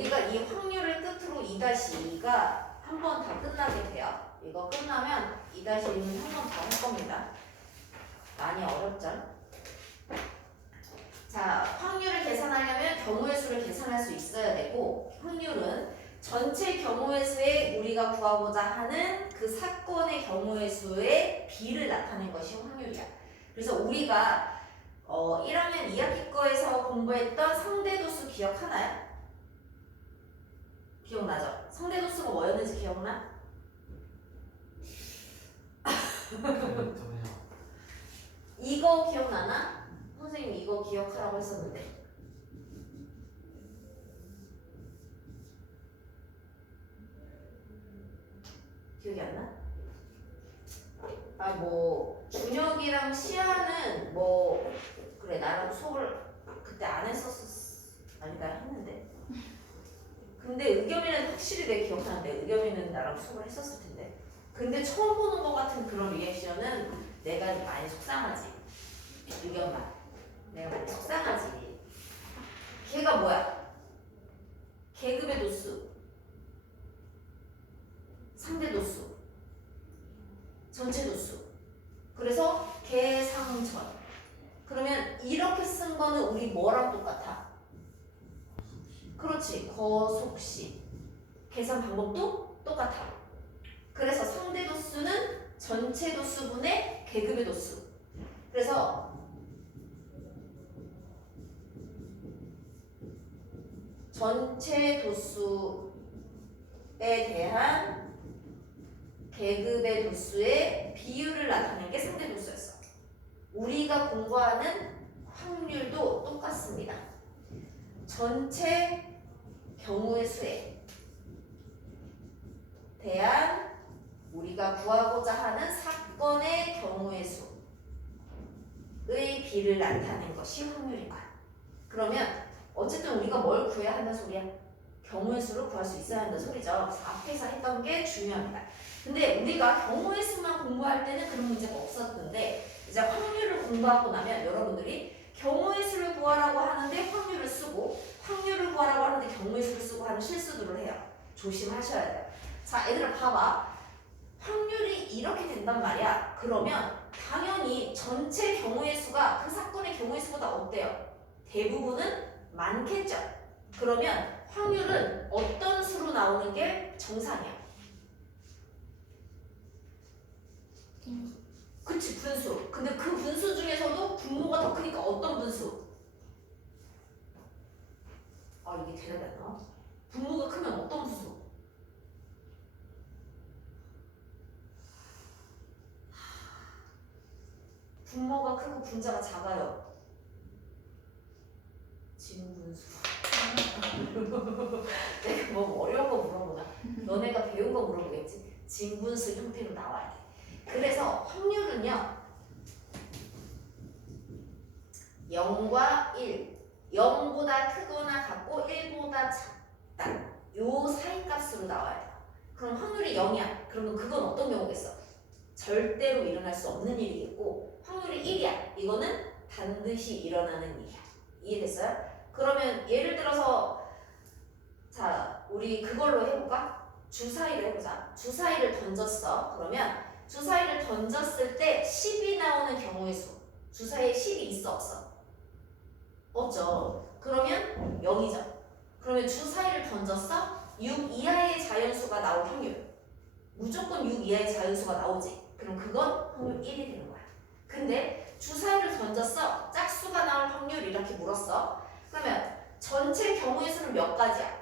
우리가 이 확률을 끝으로 2-2가 한 번 더 끝나게 돼요. 이거 끝나면 2-1은 한 번 더 할 겁니다. 많이 어렵죠? 자, 확률을 계산하려면 경우의 수를 계산할 수 있어야 되고, 확률은 전체 경우의 수에 우리가 구하고자 하는 그 사건의 경우의 수의 비를 나타낸 것이 확률이야. 그래서 우리가 1학년 2학기 거에서 공부했던 상대도수 기억하나요? 기억나죠? 상대도수가 뭐였는지 기억나? 이거 기억나나? 선생님이 이거 기억하라고 했었는데. 기억이 안 나? 아, 뭐 준혁이랑 시아는 뭐 그래 나랑 수업을 그때 안 했었어. 아니다 했는데. 근데 의겸이는 확실히 내 기억나는데 의겸이는 나랑 수업을 했었을 텐데. 근데 처음 보는 것 같은 그런 리액션은 내가 많이 속상하지. 의겸아, 내가 많이 속상하지. 걔가 뭐야? 계급의 도수, 상대 도수, 전체 도수. 그래서 계상천. 그러면 이렇게 쓴 거는 우리 뭐랑 똑같아? 그렇지, 거속시. 계산 방법도 똑같아. 그래서 상대 도수는 전체 도수분의 계급의 도수. 그래서 전체 도수에 대한 계급의 도수의 비율을 나타내는 게 상대 도수였어. 우리가 공부하는 확률도 똑같습니다. 전체 경우의 수에 대한 우리가 구하고자 하는 사건의 경우의 수의 비를 나타낸 것이 확률인 거야. 그러면 어쨌든 우리가 뭘 구해야 한다는 소리야? 경우의 수를 구할 수 있어야 한다는 소리죠. 그래서 앞에서 했던 게 중요합니다. 근데 우리가 경우의 수만 공부할 때는 그런 문제가 없었는데 이제 확률을 공부하고 나면 여러분들이 경우의 수를 구하라고 하는데 확률을 쓰고 확률을 구하라고 하는데 경우의 수를 쓰고 하는 실수들을 해요. 조심하셔야 돼요. 자, 얘들아 봐봐. 확률이 이렇게 된단 말이야. 그러면 당연히 전체 경우의 수가 그 사건의 경우의 수보다 어때요? 대부분은 많겠죠. 그러면 확률은 어떤 수로 나오는 게 정상이야? 그치, 분수. 근데 그 분수 중에서도 분모가 더 크니까 어떤 분수? 아, 이게 대답이 안 나와? 분모가 크면 어떤 분수? 분모가 크고 분자가 작아요. 진분수. 내가 뭐 어려운 거 물어보나? 너네가 배운 거 물어보겠지? 진분수 형태로 나와야 돼. 그래서 확률은요 0과 1, 0보다 크거나 같고 1보다 작다 요 사이 값으로 나와야 돼요. 그럼 확률이 0이야. 그러면 그건 어떤 경우겠어? 절대로 일어날 수 없는 일이겠고, 확률이 1이야. 이거는 반드시 일어나는 일이야. 이해됐어요? 그러면 예를 들어서 자, 우리 그걸로 해볼까? 주사위를 해보자. 주사위를 던졌어. 그러면 주사위를 던졌을 때 10이 나오는 경우의 수. 주사위에 10이 있어 없어? 없죠. 그러면 0이죠. 그러면 주사위를 던졌어? 6 이하의 자연수가 나올 확률. 무조건 6 이하의 자연수가 나오지. 그럼 그건 확률 1이 되는 거야. 근데 주사위를 던졌어? 짝수가 나올 확률 이렇게 물었어. 그러면 전체 경우의 수는 몇 가지야?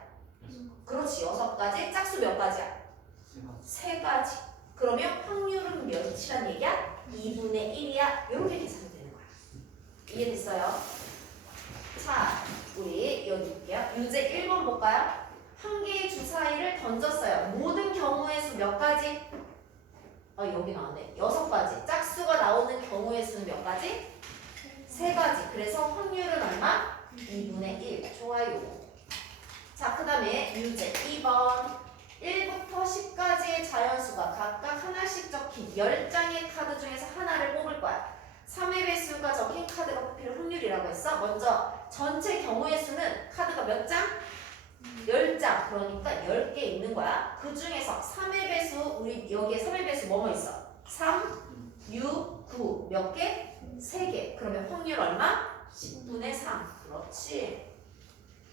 그렇지, 6가지. 짝수 몇 가지야? 3가지. 그러면 확률은 몇이란 얘기야? 2분의 1이야. 이렇게 계산이 되는 거야. 이해됐어요? 자, 우리 여기 볼게요. 유제 1번 볼까요? 한 개의 주사위를 던졌어요. 모든 경우의 수 몇 가지? 여기 나왔네. 6가지. 짝수가 나오는 경우의 수는 몇 가지? 3가지. 그래서 확률은 얼마? 2분의 1. 좋아요. 자, 그 다음에 유제 2번. 1부터 10까지의 자연수가 각각 하나씩 적힌 10장의 카드 중에서 하나를 뽑을 거야. 3의 배수가 적힌 카드가 뽑힐 확률이라고 했어. 먼저 전체 경우의 수는 카드가 몇 장? 10장 그러니까 10개 있는 거야. 그 중에서 3의 배수 우리 여기에 3의 배수 뭐뭐 있어? 3, 6, 9 몇 개? 3개. 그러면 확률 얼마? 10분의 3. 그렇지.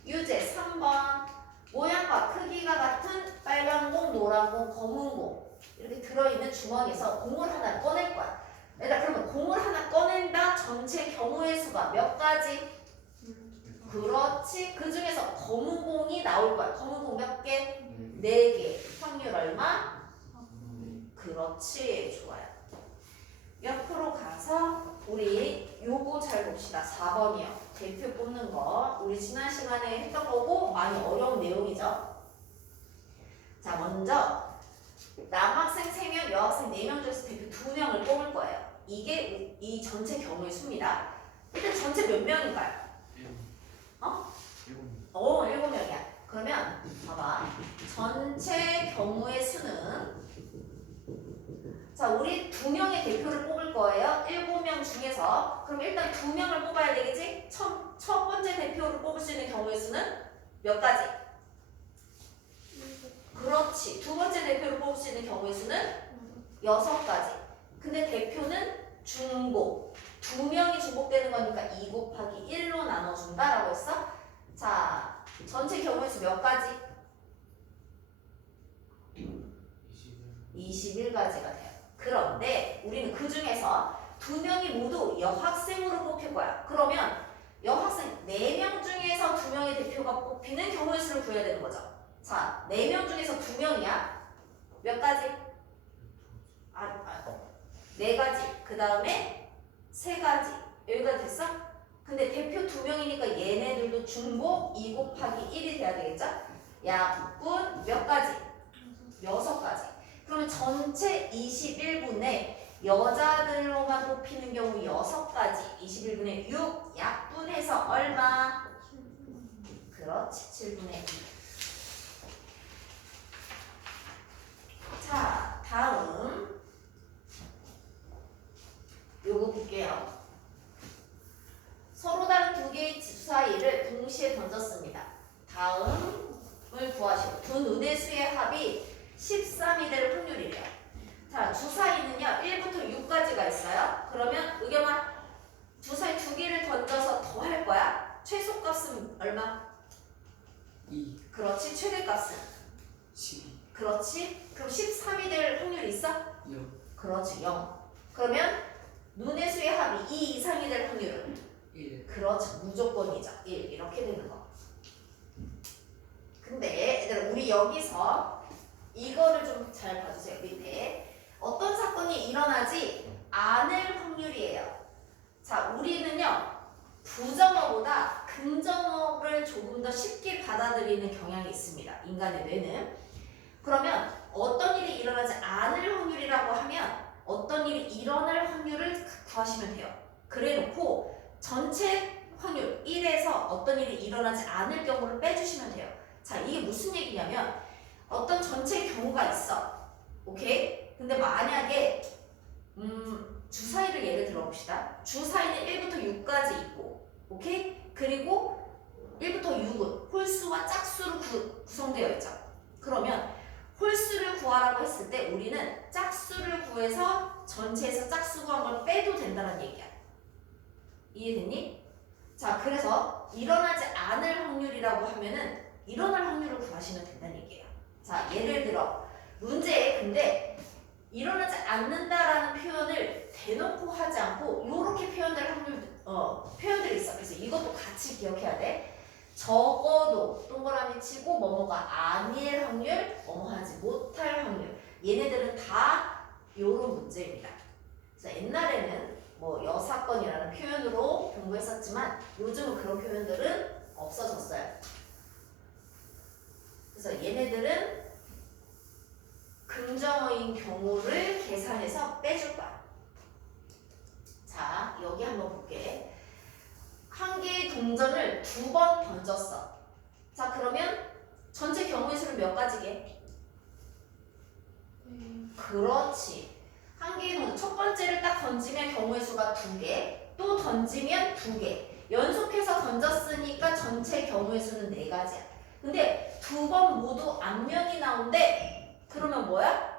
유제 3번 모양과 크기가 같은 빨간 공, 노란 공, 검은 공 이렇게 들어있는 주머니에서 공을 하나 꺼낼 거야. 얘들아 그러면 공을 하나 꺼낸다. 전체 경우의 수가 몇 가지? 그렇지. 그 중에서 검은 공이 나올 거야. 검은 공 몇 개? 4개. 확률 얼마? 그렇지. 좋아요. 옆으로 가서 우리 요거 잘 봅시다. 4번이요. 대표 뽑는 거. 우리 지난 시간에 했던 거고 많이 어려운 내용이죠. 자, 먼저 남학생 3명, 여학생 4명 중에서 대표 2명을 뽑을 거예요. 이게 이 전체 경우의 수입니다. 일단 전체 몇 명인가요? 7명이야. 그러면 봐봐. 전체 경우의 수는 자, 우리 2명의 대표를 뽑을 거예요. 7명 중에서. 그럼 일단 2명을 뽑아야 되겠지? 첫 번째 대표를 뽑을 수 있는 경우의 수는 몇 가지? 그렇지. 두 번째 대표를 뽑을 수 있는 경우의 수는 6가지. 근데 대표는 중복. 2명이 중복되는 거니까 2 곱하기 1로 나눠준다라고 했어? 자, 전체 경우의 수 몇 가지? 21가지가 돼요. 그런데 우리는 그 중에서 2명이 모두 여학생으로 뽑힐 거야. 그러면 여학생 4명 중에서 2명의 대표가 뽑히는 경우의 수를 구해야 되는 거죠. 자, 4명 중에서 2명이야. 몇 가지? 4가지. 그 다음에 3가지. 여기까지 됐어? 근데 대표 2명이니까 얘네들도 중복 2 곱하기 1이 돼야 되겠죠? 약분 몇 가지? 6가지. 그러면 전체 21분에 여자들로만 뽑히는 경우 6가지. 21분의 6 약분해서 얼마? 그렇지. 7분의 2. 자, 다음 요거 볼게요. 서로 다른 2개의 주사위를 동시에 던졌습니다. 다음을 구하시고 두 눈의 수의 합이 13이 될 확률이래요. 자, 주사위는요 1부터 6까지가 있어요. 그러면 의겸아 주사위 2개를 던져서 더 할 거야. 최소값은 얼마? 2. 그렇지. 최대값은? 12. 그렇지. 그럼 13이 될 확률이 있어? 0. 그렇지. 0. 그러면 눈의 수의 합이 2 이상이 될 확률은? 1. 그렇죠. 무조건이죠. 1. 이렇게 되는 거. 근데 얘들아 우리 여기서 이거를 좀 잘 봐주세요. 밑에 어떤 사건이 일어나지 않을 확률이에요. 자, 우리는요 부정어보다 긍정어를 조금 더 쉽게 받아들이는 경향이 있습니다. 인간의 뇌는. 그러면 어떤 일이 일어나지 않을 확률이라고 하면 어떤 일이 일어날 확률을 구하시면 돼요. 그래 놓고 전체 확률 1에서 어떤 일이 일어나지 않을 경우를 빼주시면 돼요. 자, 이게 무슨 얘기냐면 어떤 전체 경우가 있어. 오케이? 근데 만약에 주사위를 예를 들어봅시다. 주사위는 1부터 6까지 있고 오케이? 그리고 1부터 6은 홀수와 짝수로 구성되어 있죠. 그러면 홀수를 구하라고 했을 때 우리는 짝수를 구해서 전체에서 짝수 구한 걸 빼도 된다는 얘기야. 이해됐니? 자, 그래서 일어나지 않을 확률이라고 하면은 일어날 확률을 구하시면 된다는 얘기예요. 자, 예를 들어 문제에 근데 일어나지 않는다라는 표현을 대놓고 하지 않고 이렇게 표현될 표현들이 있어. 그래서 이것도 같이 기억해야 돼. 적어도 동그라미 치고 뭐뭐가 아닐 확률, 뭐뭐 하지 못할 확률. 얘네들은 다 요런 문제입니다. 그래서 옛날에는 뭐 여사건이라는 표현으로 공부했었지만 요즘은 그런 표현들은 없어졌어요. 그래서 얘네들은 긍정어인 경우를 계산해서 빼줄 거야. 자, 여기 한번 볼게. 한 개의 동전을 2번 던졌어. 자, 그러면 전체 경우의 수는 몇 가지게? 그렇지. 한 개의 동전, 첫 번째를 딱 던지면 경우의 수가 2개, 또 던지면 2개. 연속해서 던졌으니까 전체 경우의 수는 4가지야. 근데 두 번 모두 앞면이 나온대. 그러면 뭐야?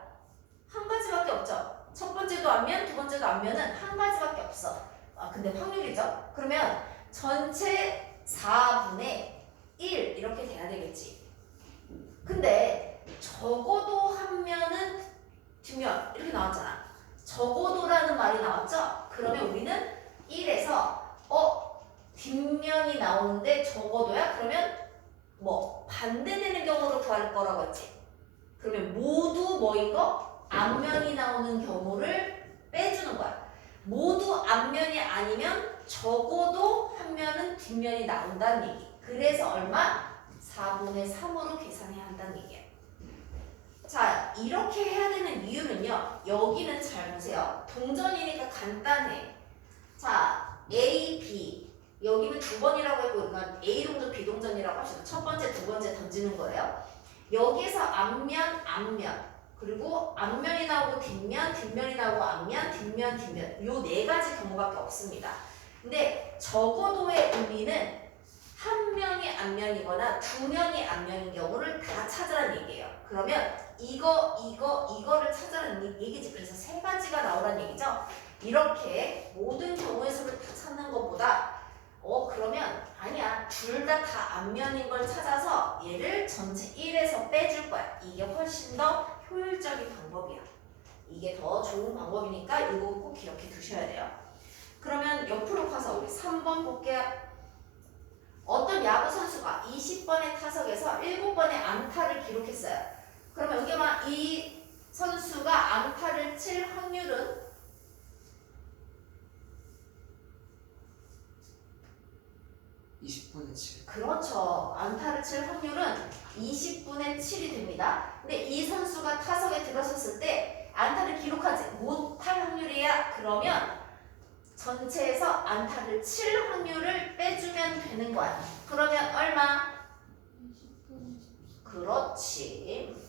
한 가지밖에 없죠. 첫 번째도 앞면, 두 번째도 앞면은 한 가지밖에 없어. 아, 근데 확률이죠. 그러면 전체 4분의 1 이렇게 돼야 되겠지. 근데 적어도 한 면은 뒷면 이렇게 나왔잖아. 적어도라는 말이 나왔죠? 그러면 우리는 1에서 뒷면이 나오는데 적어도야? 그러면 뭐 반대되는 경우를 구할 거라고 했지. 그러면 모두 뭐인 거? 앞면이 나오는 경우를 빼주는 거야. 모두 앞면이 아니면 적어도 한 면은 뒷면이 나온다는 얘기. 그래서 얼마? 4분의 3으로 계산해야 한다는 얘기야. 자, 이렇게 해야 되는 이유는요. 여기는 잘 보세요. 동전이니까 간단해. 자, A, B. 여기는 두 번이라고 했고, 그러니까 A동전, B동전이라고 하시죠. 첫 번째, 두 번째 던지는 거예요. 여기서 앞면, 앞면. 그리고 앞면이 나오고 뒷면, 뒷면이 나오고 앞면, 뒷면, 뒷면. 요 네 가지 경우밖에 없습니다. 근데 적어도의 의미는 한 면이 앞면이거나 두 면이 앞면인 경우를 다 찾으라는 얘기예요. 그러면 이거를 찾으라는 얘기지. 그래서 세 가지가 나오라는 얘기죠. 이렇게 모든 경우의 수를 다 찾는 것보다 그러면 아니야. 둘 다 앞면인 걸 찾아서 얘를 전체 1에서 빼줄 거야. 이게 훨씬 더 효율적인 방법이야. 이게 더 좋은 방법이니까 이거 꼭 기억해 두셔야 돼요. 그러면 옆으로 가서 우리 3번 볼게요. 어떤 야구 선수가 20번의 타석에서 7번의 안타를 기록했어요. 그러면 여기만 이 선수가 안타를 칠 확률은 20분의 7. 그렇죠. 안타를 칠 확률은 20분의 7이 됩니다. 근데 이 선수가 타석에 들어섰을 때 안타를 기록하지 못할 확률이야. 그러면 전체에서 안타를 칠 확률을 빼주면 되는 거야. 그러면 얼마? 20분의 14. 그렇지.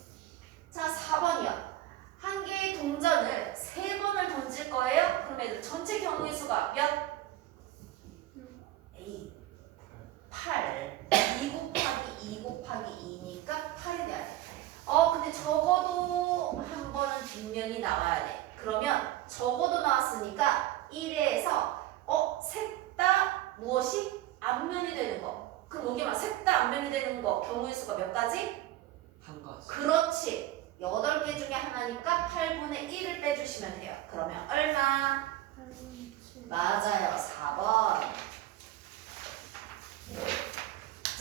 자, 4번이요. 한 개의 동전을 3번을 던질 거예요. 그러면 전체 경우의 수가 몇? 8. 2 곱하기 2 곱하기 2니까 8이 돼야 돼. 근데 적어도 한 번은 뒷면이 나와야 돼. 그러면 적어도 나왔으니까 1에서 셋 다 무엇이? 앞면이 되는 거. 그럼 여기만 셋 다 앞면이 되는 거 경우의 수가 몇 가지? 한 가지. 그렇지. 8개 중에 하나니까 8분의 1을 빼주시면 돼요. 그러면 얼마? 8분의 7. 맞아요. 4번.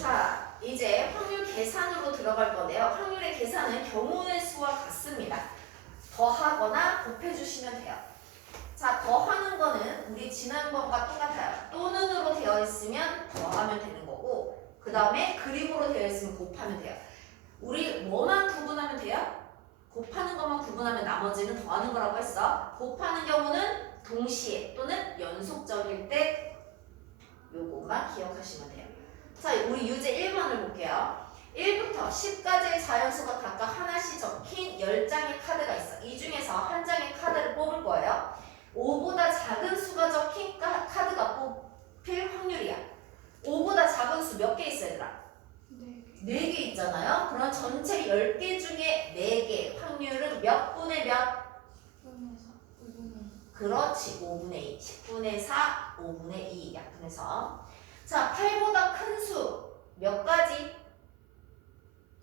자, 이제 확률 계산으로 들어갈 건데요. 확률의 계산은 경우의 수와 같습니다. 더하거나 곱해주시면 돼요. 자, 더하는 거는 우리 지난번과 똑같아요. 또는으로 되어 있으면 더하면 되는 거고, 그 다음에 그림으로 되어 있으면 곱하면 돼요. 우리 뭐만 구분하면 돼요? 곱하는 것만 구분하면 나머지는 더하는 거라고 했어. 곱하는 경우는 동시에 또는 연속적일 때 요것만 기억하시면 돼요. 자, 우리 유제 1번을 볼게요. 1부터 10까지의 자연수가 각각 하나씩 적힌 10장의 카드가 있어. 이 중에서 한 장의 카드를 뽑을 거예요. 5보다 작은 수가 적힌 카드가 뽑힐 확률이야. 5보다 작은 수 몇 개 있어, 얘들아? 4개. 4개 있잖아요. 그럼 전체 10개 중에 4개 확률은 몇 분의 몇? 10분의 4. 5분의 2. 그렇지. 5분의 2. 10분의 4, 5분의 2 약분해서. 자, 8보다 큰 수 몇 가지?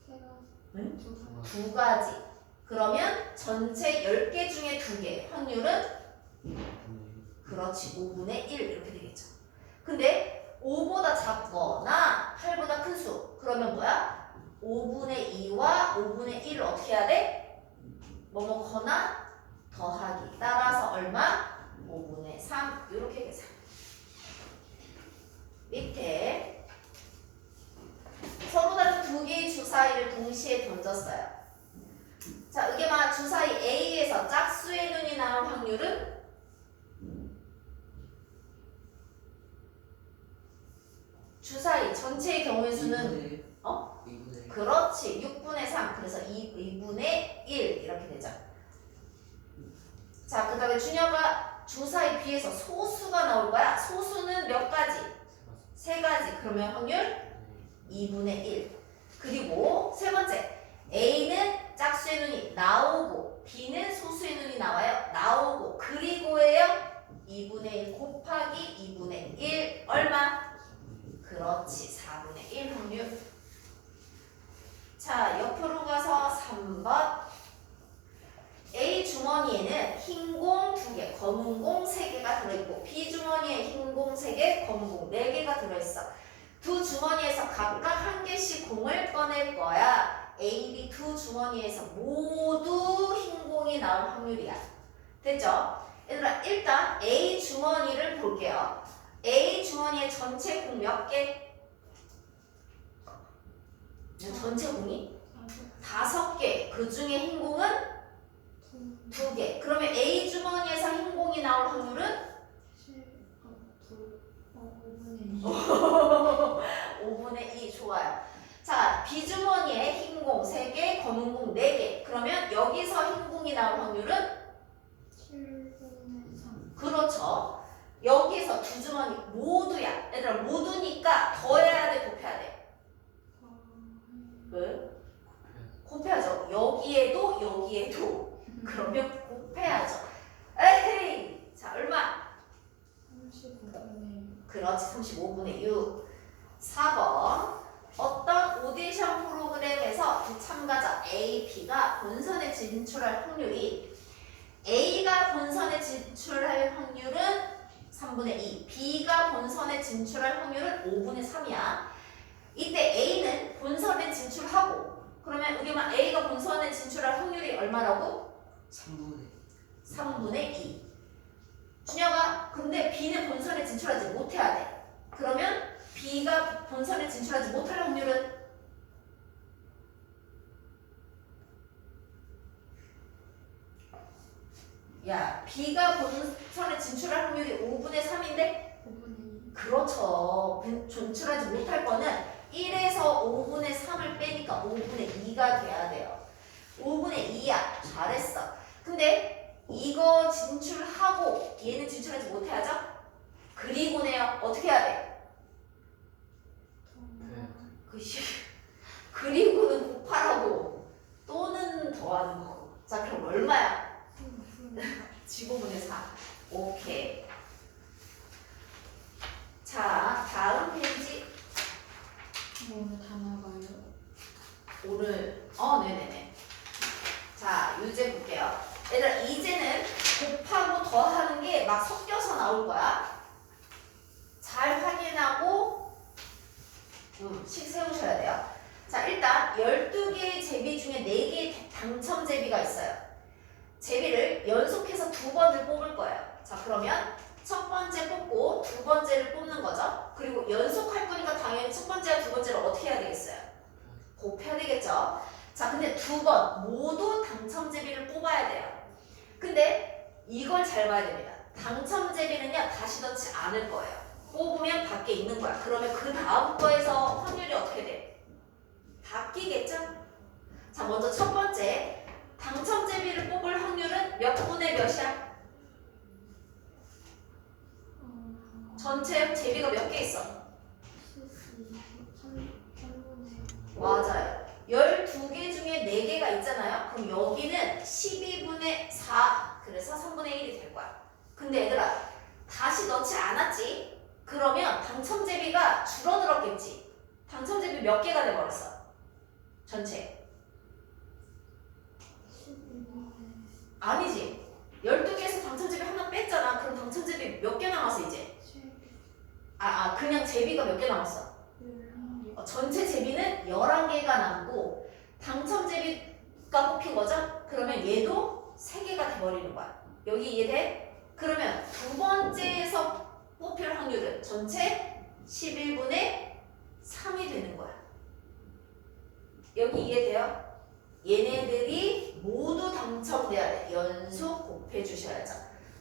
3가지. 응? 2가지. 2가지. 그러면 전체 10개 중에 2개. 확률은? 그렇지. 5분의 1 이렇게 되겠죠. 근데 5보다 작거나 8보다 큰 수. 그러면 뭐야? 5분의 2와 5분의 1을 어떻게 해야 돼? 뭐뭐거나 더하기. 따라서 얼마? 5분의 3 이렇게 계산. 밑에 서로 다른 2개의 주사위를 동시에 던졌어요. 자, 의겸아, 주사위 A에서 짝수의 눈이 나올 확률은? 주사위 전체의 경우의 수는 2분의 그렇지. 6분의 3. 그래서 2분의 1 이렇게 되죠. 자, 그 다음에 준혁아 주사위 B에서 소수가 나올 거야. 소수는 몇 가지? 3가지. 그러면 확률 2분의 1. 그리고 세 번째, A는 짝수의 눈이 나오고 B는 소수의 눈이 나와요. 나오고 그리고예요. 2분의 1 곱하기 2분의 1 얼마? 그렇지, 4분의 1 확률. 자, 옆으로 가서 3번. A 주머니에는 흰 공 2개, 검은 공 3개가 들어있고 B 주머니에 흰 공 3개, 검은 공 4개가 들어있어. 두 주머니에서 각각 한 개씩 공을 꺼낼 거야. A, B 두 주머니에서 모두 흰 공이 나올 확률이야. 됐죠? 얘들아, 일단 A 주머니를 볼게요. A 주머니에 전체 공 몇 개? 전체 공이 5개. 그 중에 흰 공은 2개. 그러면 A 주머니에서 흰 공이 나올 확률은 5분의 2. 좋아요. 자, B 주머니에 흰 공 3개, 검은 공 4개. 그러면 여기서 흰 공이 나올 확률은 7분의 3. 그렇죠. 여기서 두 주머니 모두야. 얘들아, 모두니까 더해야 돼, 곱해야 돼? 왜? 곱해야죠. 여기에도 여기에도. 그러면 곱해야죠. 에헤이. 자, 얼마? 35분의 그렇지, 35분의 6. 4번. 어떤 오디션 프로그램에서 두 참가자 A, B가 본선에 진출할 확률이 A가 본선에 진출할 확률은 3분의 2, B가 본선에 진출할 확률은 5분의 3이야. 이때 A는 본선에 진출하고, 그러면 여기만 A가 본선에 진출할 확률이 얼마라고? 3분의 2. 준혁아, 근데 B는 본선에 진출하지 못해야 돼. 그러면 B가 본선에 진출하지 못할 확률은? 야, B가 본선에 진출할 확률이 5분의 3인데? 5분의 2. 그렇죠. 진출하지 못할 거는 1에서 5분의 3을 빼니까 5분의 2가 돼야 돼요. 5분의 2야. 잘했어. 근데 이거 진출하고 얘는 진출하지 못해야죠? 그리고네요. 어떻게 해야 돼? 그리고는 곱하라고. 또는 더하는 거고. 자, 그럼 얼마야? 15분의 4. 오케이. 자, 다음 페이지. 오늘 다 나가요. 오늘 네네네. 자, 유제 볼게요. 얘들아, 이제는 곱하고 더하는 게 막 섞여서 나올 거야. 잘 확인하고 식 세우셔야 돼요. 자, 일단 12개의 제비 중에 4개의 당첨 제비가 있어요. 제비를 연속해서 2번을 뽑을 거예요. 자, 그러면 첫 번째 뽑고 두 번째를 뽑는 거죠. 그리고 연속할 거니까 당연히 첫 번째와 두 번째를 어떻게 해야 되겠어요? 곱해야 되겠죠. 자, 근데 2번 모두 당첨 제비를 뽑아야 돼요. 근데 이걸 잘 봐야 됩니다. 당첨 제비는요, 다시 넣지 않을 거예요. 뽑으면 밖에 있는 거야. 그러면 그 다음 거에서 확률이 어떻게 돼? 바뀌겠죠? 자, 먼저 첫 번째 당첨 제비를 뽑을 확률은 몇 분의 몇이야? 전체 제비가 몇 개 있어? 3분의 맞아요. 12개 중에 4개가 있잖아요. 그럼 여기는 12분의 4. 그래서 3분의 1이 될 거야. 근데 얘들아, 다시 넣지 않았지? 그러면 당첨 제비가 줄어들었겠지? 당첨 제비 몇 개가 돼버렸어? 전체. 12분의 아니지. 12개에서 당첨 제비 하나 뺐잖아. 그럼 당첨 제비 몇 개 남았어 이제? 3. 그냥 제비가 몇 개 남았어? 전체 제비는 11개가 남고 당첨 제비가 뽑힌 거죠? 그러면 얘도 3개가 돼버리는 거야. 여기 이해돼? 그러면 두 번째에서 뽑힐 확률은 전체 11분의 3이 되는 거야. 여기 이해돼요? 얘네들이 모두 당첨돼야 돼. 연속 곱해 주셔야죠.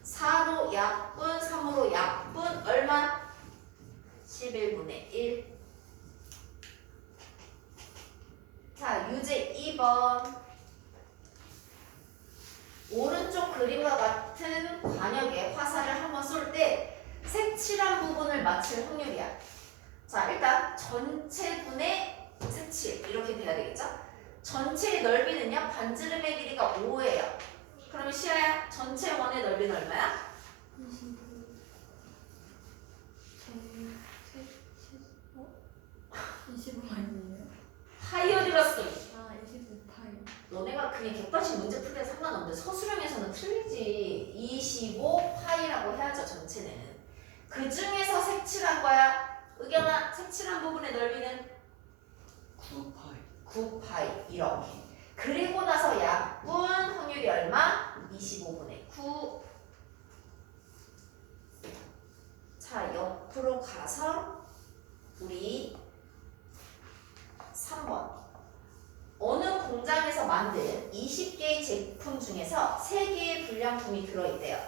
4로 약분, 3으로 약분 얼마? 11분의 1. 자, 유제 2번. 오른쪽 그림과 같은 관역에 화살을 한번 쏠 때 색칠한 부분을 맞출 확률이야. 자, 일단 전체 분의 색칠 이렇게 돼야 되겠죠? 전체의 넓이는요 반지름의 길이가 5예요. 그러면 시아야 전체 원의 넓이는 얼마야? 25 아니에요? 파이 어디 갔어? 아 25파요. 너네가 그냥 객관식 문제 풀 때 상관없는데 서술형에서는 틀리지. 25파이라고 해야죠 전체는. 그 중에서 색칠한 거야. 의견아 색칠한 부분의 넓이는 9파이. 9파이 이렇게. 그리고 나서 약분 확률이 얼마? 25분의 9. 자 옆으로 가서 우리 3번. 어느 공장에서 만든 20개의 제품 중에서 3개의 불량품이 들어있대요.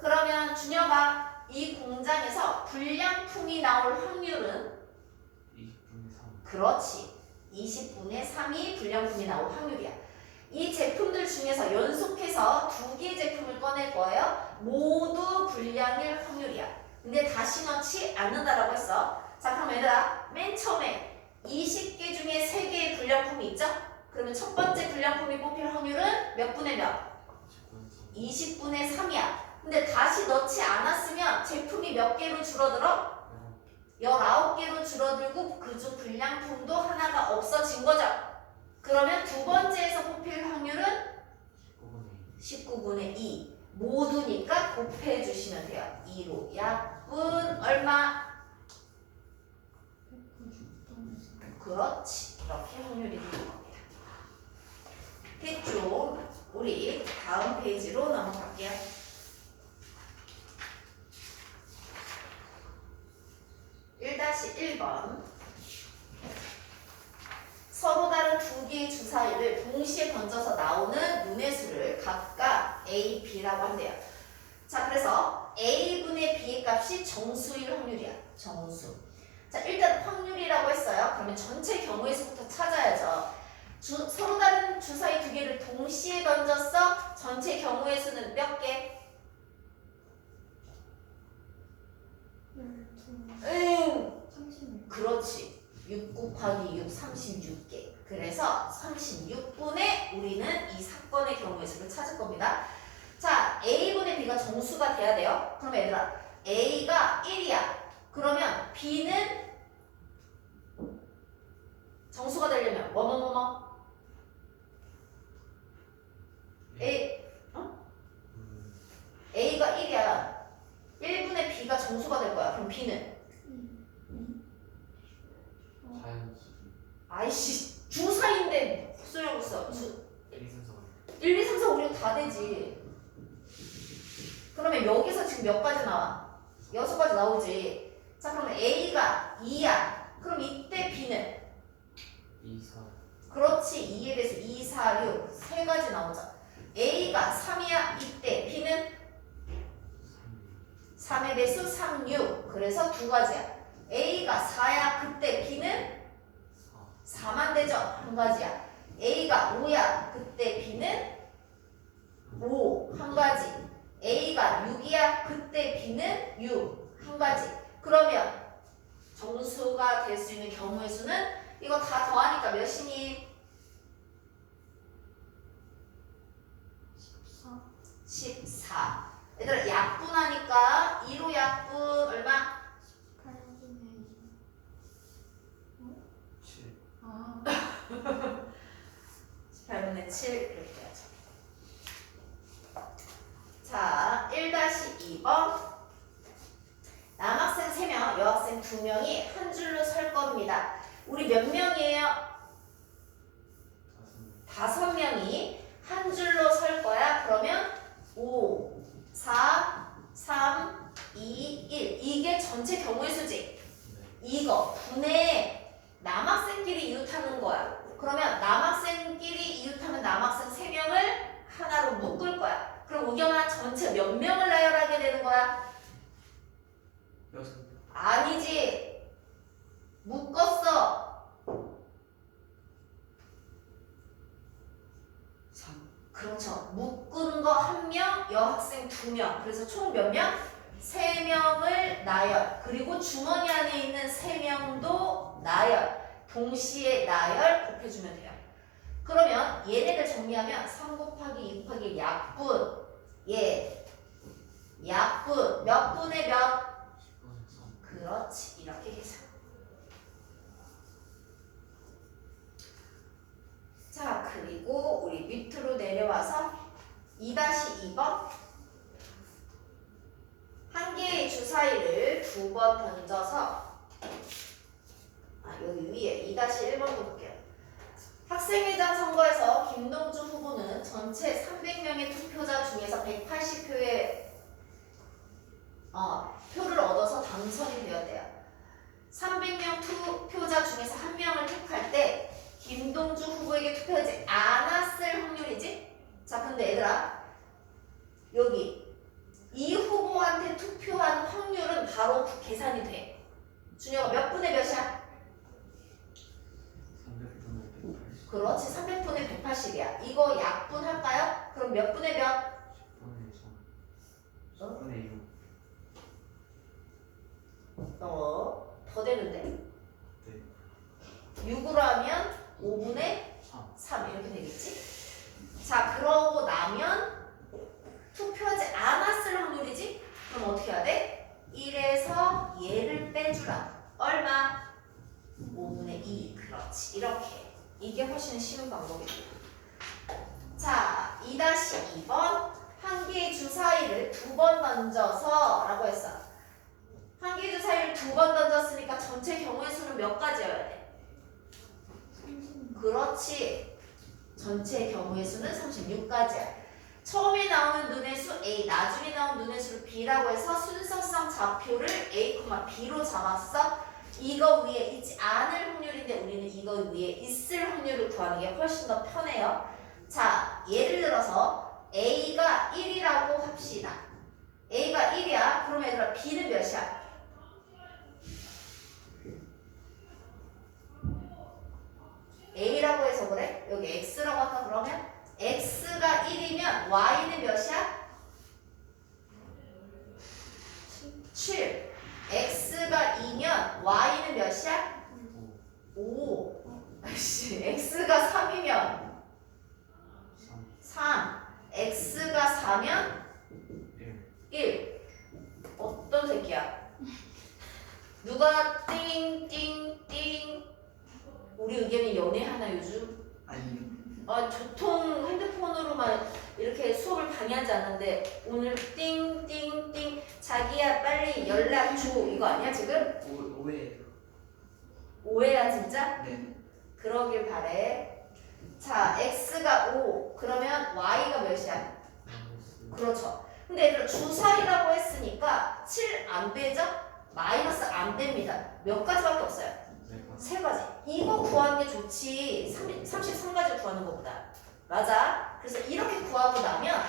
그러면 준혁아 이 공장에서 불량품이 나올 확률은? 20분의 3. 그렇지. 20분의 3이 불량품이 나올 확률이야. 이 제품들 중에서 연속해서 2개의 제품을 꺼낼 거예요. 모두 불량일 확률이야. 근데 다시 넣지 않는다라고 했어. 자 그럼 얘들아 맨 처음에 20개 중에 3개의 불량품이 있죠? 그러면 첫 번째 불량품이 뽑힐 확률은 몇 분의 몇? 20분의 3이야. 근데 다시 넣지 않았으면 제품이 몇 개로 줄어들어? 19개로 줄어들고 그중 불량품도 하나가 없어진 거죠. 그러면 두 번째에서 뽑힐 확률은 19분의 2. 모두니까 곱해주시면 돼요. 2로 약분 얼마? 196. 그렇지. 이렇게 확률이 되는 겁니다. 됐죠? 우리 다음 페이지로 넘어갈게요. (1-1번) 서로 다른 2개의 주사위를 동시에 던져서 나오는 눈의 수를 각각 A, B라고 한대요. 자, 그래서 A분의 B의 값이 정수일 확률이야. 정수. 자, 일단 확률이라고 했어요. 그러면 전체 경우의 수부터 찾아야죠. 서로 다른 주사위 2개를 동시에 던졌어. 전체 경우의 수는 몇 개? 12. 36. 그렇지. 6 곱하기 6, 36개. 그래서 36분의 우리는 이 사건의 경우의 수를 찾을 겁니다. 자, A분의 B가 정수가 돼야 돼요. 그럼 얘들아, A가 1이야. 그러면 B는 정수가 되려면 뭐뭐뭐뭐? A가 1이야. 1분의 B가 정수가 될 거야. 그럼 B는? 아이씨, 주사인데 헛소리하고 있어. 1, 2, 3, 4, 5, 6 다 되지. 그러면 여기서 지금 몇 가지 나와? 6가지 나오지. 자, 그러면 A가 2야. 그럼 이때 B는? 2, 4. 그렇지. 2에 대해서 2, 4, 6 3가지 나오죠. A가 3이야. 이때 B는? 3에 대해서 3, 6. 그래서 2가지야. A가 4야. 그때 B는? 4만 되죠. 1가지야. A가 5야. 그때 B는? 5. 1가지. A가 6이야. 그때 B는? 6. 1가지. 그러면 정수가 될 수 있는 경우의 수는 이거 다 더하니까 몇이니? 14. 얘들아 약분하니까 2로 약분 얼마? 8분의 7. 아 18분의 7 이렇게 해야죠. 자, 1-2번 남학생 3명, 여학생 2명이 한 줄로 설 겁니다. 우리 몇 명이에요? 5명이 한 줄로 설 거야. 그러면 5, 4, 3, 2, 1 이게 전체 경우의 수지. 이거 분의 남학생끼리 이웃하는 거야. 그러면 남학생끼리 이웃하면 남학생 3명을 하나로 묶을 거야. 그럼 우경아 전체 몇 명을 나열하게 되는 거야? 6. 아니지. 묶었어. 3. 그렇죠. 묶은 거 1명, 여학생 2명. 그래서 총 몇 명? 3명을 나열. 그리고 주머니 안에 있는 3명도 나열. 동시에 나열 곱해주면 돼요. 그러면 얘네들 정리하면 3 곱하기 2 곱하기 1 약분 약분 몇 분의 몇? 10분의 3. 그렇지 이렇게 계산. 자 그리고 우리 밑으로 내려와서 2-2번 한 개의 주사위를 2번 던져서 여기 위에 2-1번 볼게요. 학생회장 선거에서 김동주 후보는 전체 300명의 투표자 중에서 180표의 표를 얻어서 당선이 되었대요. 300명 투표자 중에서 한 명을 택할 때 김동주 후보에게 투표하지 않았을 확률이지? 자 근데 얘들아 여기 이 후보한테 투표한 확률은 바로 계산이 돼. 준혁아 몇 분의 몇이야? 300분의 180. 그렇지 300분의 180이야. 이거 약분할까요? 그럼 몇 분의 몇? 10분의 3. 10분의 6. 더 되는데? 네. 6으로 하면 5분의 3 이렇게 되겠지? 자 그러고 나면 투표하지 않았을 확률이지? 그럼 어떻게 해야 돼? 1에서 얘를 빼주라. 얼마? 5분의 2. 그렇지 이렇게. 이게 훨씬 쉬운 방법이고. 자 2-2번 한 개의 주사위를 2번 던져서 라고 했어. 한 개의 주사위를 2번 던졌으니까 전체 경우의 수는 몇 가지여야 돼? 30. 그렇지. 전체 경우의 수는 36가지야. 처음에 나오는 눈의 수 A, 나중에 나온 눈의 수를 B라고 해서 순서상 좌표를 A, B로 잡았어. 이거 위에 있지 않을 확률인데 우리는 이거 위에 있을 확률을 구하는 게 훨씬 더 편해요. 자, 예를 들어서 A가 1이라고 합시다. A가 1이야. 그러면 얘들아 B는 몇이야? A라고 해서 그래? 여기 X라고 할까 그러면? X가 1이면 Y는 몇이야? 7. X가 2면 Y는 몇이야? 5. 아이씨, X가 3이면 3. X가 4면 1. 어떤 새끼야? 누가 띵띵띵 우리 의견이 연애하나 요즘? 아니. 교통 핸드폰으로만 이렇게 수업을 방해하지 않는데 오늘 띵띵띵 자기야 빨리 연락 줘 이거 아니야 지금? 오해. 오해야 진짜? 네. 그러길 바래. 자 X가 5 그러면 Y가 몇이야? 그렇죠. 근데 얘들아 주사위라고 했으니까 7 안 빼죠? 마이너스 안 뺍니다. 몇 가지밖에 없어요. 세 가지. 이거 구하는 게 좋지. 33가지 구하는 것보다. 맞아. 그래서 이렇게 구하고 나면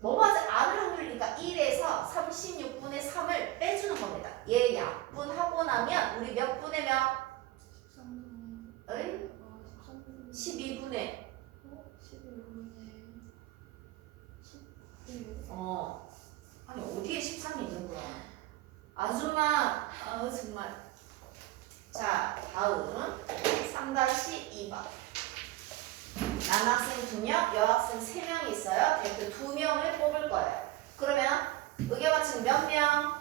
넘어가지 않을 확률이니까 1에서 36분의 3을 빼주는 겁니다. 얘 약분하고 나면 우리 몇 분의 몇? 13분의 12분의 11분의 11. 아니 어디에 13이 있는 거야? 아줌마 정말. 자 다음 3-2번 남학생 2명, 여학생 3명이 있어요. 대표 2명을 뽑을 거예요. 그러면 의견맞춤 몇 명?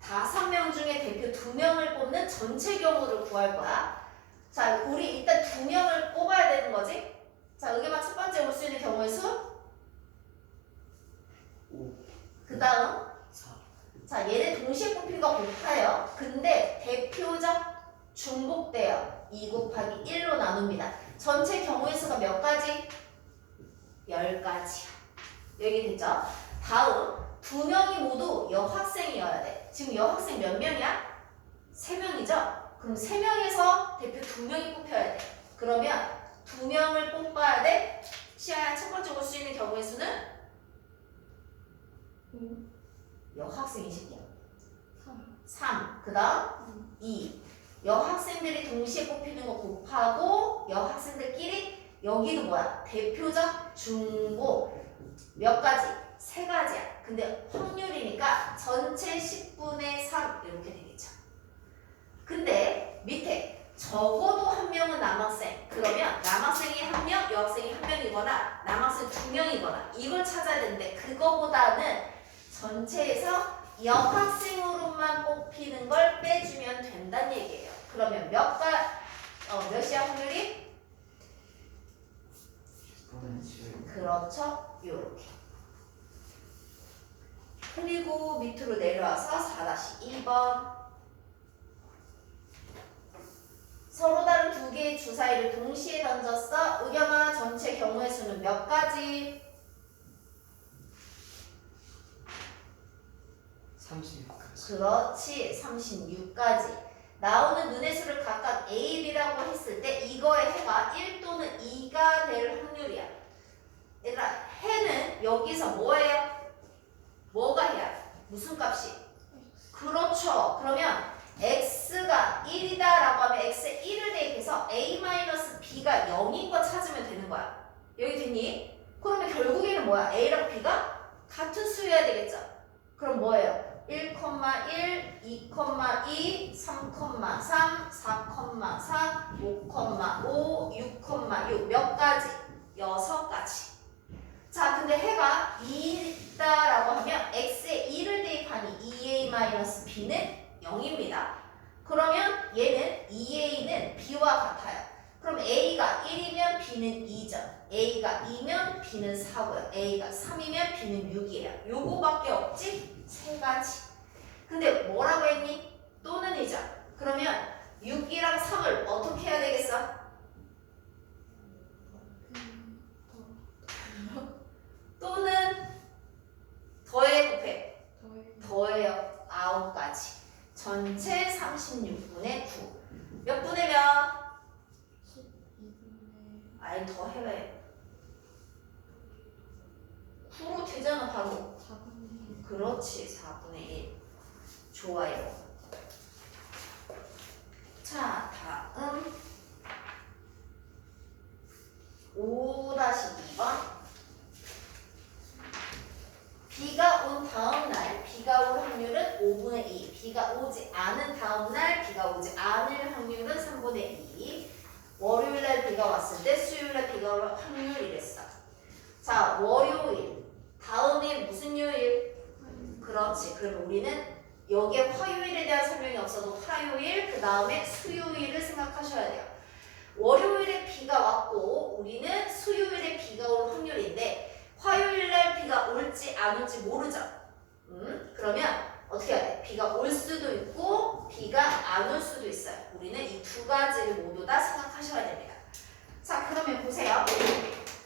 5명 중에 대표 2명을 뽑는 전체 경우를 구할 거야. 자 우리 일단 2명을 뽑아야 되는 거지. 자 의견맞 첫 번째 올 수 있는 경우의 수 5. 그 다음 4. 자 얘네 동시에 뽑힌 거 곱해요. 근데 대표적 중복돼요. 2 곱하기 1로 나눕니다. 전체 경우의 수가 몇 가지? 10가지야. 여기 됐죠? 다음 2명이 모두 여학생이어야 돼. 지금 여학생 몇 명이야? 3명이죠? 그럼 3명에서 대표 2명이 뽑혀야 돼. 그러면 2명을 뽑아야 돼. 시아야 첫 번째 올 수 있는 경우의 수는? 여학생이 새끼야. 3. 그 다음 2. 여학생들이 동시에 뽑히는 거 곱하고 여학생들끼리 여기도 뭐야? 대표적 중복 몇 가지? 3가지야. 근데 확률이니까 전체 10분의 3 이렇게 되겠죠. 근데 밑에 적어도 한 명은 남학생. 그러면 남학생이 한 명, 여학생이 한 명이거나 남학생 두 명이거나 이걸 찾아야 되는데 그거보다는 전체에서 여학생으로만 뽑히는 걸 빼주면 된다는 얘기예요. 그러면 몇이야 확률이? 10분의 7. 그렇죠. 요렇게. 그리고 밑으로 내려와서 4-2번. 서로 다른 두 개의 주사위를 동시에 던졌어. 의겸아, 전체 경우의 수는 몇 가지? 36까지. 그렇지. 36가지. 나오는 눈의 수를 각각 A, B라고 했을 때 이거의 해가 1 또는 2가 될 확률이야. 얘들아, 해는 여기서 뭐예요? 뭐가 해야? 무슨 값이? 그렇죠. 그러면 x가 1이다 라고 하면 x의 1을 대입해서 a-b가 0인 거 찾으면 되는 거야. 여기 됐니? 그러면 결국에는 뭐야? a랑 b가 같은 수여야 되겠죠? 그럼 뭐예요? 1,1, 2,2, 3,3, 4,4, 5,5, 6,6 몇 가지? 6가지. 자, 근데 해가 2다라고 하면 x의 1을 대입하니 2a-b는 0입니다. 그러면 얘는 2a는 b와 같아요. 그럼 a가 1이면 b는 2죠. a가 2면 b는 4고요. a가 3이면 b는 6이에요. 요거밖에 없지? 세 가지. 근데 뭐라고 했니? 또는이죠. 그러면 6이랑 3을 어떻게 해야 되겠어? 또는 더해 곱해. 더해요. 9가지. 전체 36분의 9. 몇 분의 몇? 아니 더해래. 9로 되잖아 바로. 그렇지. 4분의 1. 좋아요. 자, 다음 5-2번. 비가 온 다음 날 비가 올 확률은 5분의 2. 비가 오지 않은 다음 날 비가 오지 않을 확률은 3분의 2. 월요일 날 비가 왔을 때 수요일 날 비가 올 확률 이랬어. 자, 월요일. 다음에 무슨 요일? 그렇지. 그럼 우리는 여기에 화요일에 대한 설명이 없어도 화요일, 그 다음에 수요일을 생각하셔야 돼요. 월요일에 비가 왔고 우리는 수요일에 비가 올 확률인데 화요일날 비가 올지 안 올지 모르죠. 그러면 어떻게 해야 돼? 비가 올 수도 있고 비가 안 올 수도 있어요. 우리는 이 두 가지를 모두 다 생각하셔야 됩니다. 자, 그러면 보세요.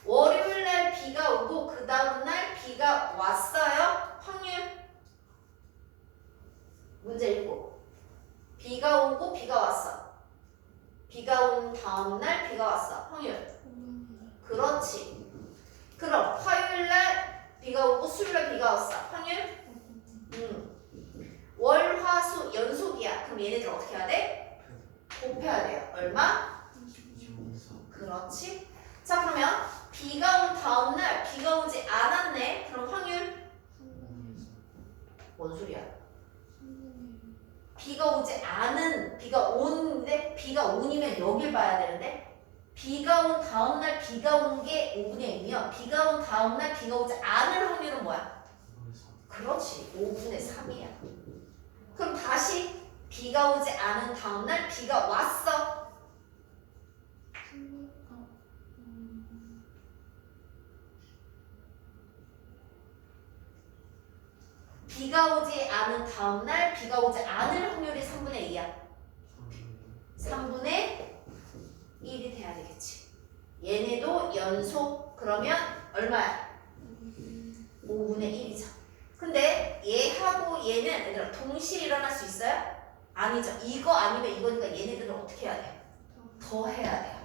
월요일날 비가 오고 그 다음날 비가 왔어요. 확률 문제 읽고 비가 오고 비가 왔어. 비가 온 다음날 비가 왔어. 확률 그렇지. 그럼 화요일날 비가 오고 수요일날 비가 왔어. 확률? 월, 화, 수 연속이야. 그럼 얘네들 어떻게 해야 돼? 곱해야 돼요. 얼마? 24. 그렇지. 자, 그러면 비가 온 다음날 비가 오지 않았네. 그럼 확률? 뭔 소리야? 비가 오지 않은, 비가 온데 비가 온이면 여길 봐야 되는데 비가 온 다음날 비가 온 게 5분의 2면 비가 온 다음날 비가 오지 않을 확률은 뭐야? 그렇지. 5분의 3이야. 그럼 다시 비가 오지 않은 다음날 비가 왔어. 비가 오지 않은 다음날 비가 오지 않을 확률이 3분의 2야. 3분의 1이 돼야 되겠지. 얘네도 연속. 그러면 얼마야? 5분의 1이죠. 근데 얘하고 얘는 얘들아 동시에 일어날 수 있어요? 아니죠. 이거 아니면 이거니까 얘네들은 어떻게 해야 돼요? 더 해야 돼요.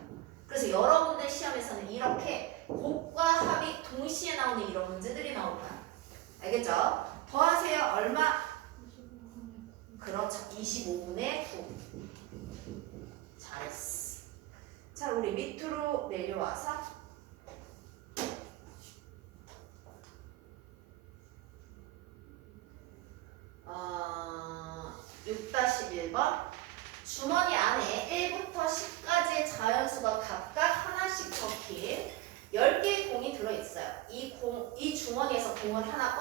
그래서 여러분들 시험에서는 이렇게 곱과 합이 동시에 나오는 이런 문제들이 나올 거야. 알겠죠? 더하세요. 얼마? 그렇죠. 25분의 9. 잘했어. 자, 우리 밑으로 내려와서 6-1번 주머니 안에 1부터 10까지의 자연수가 각각 하나씩 적힌 10개의 공이 들어있어요. 이 주머니에서 공을 하나 꺼내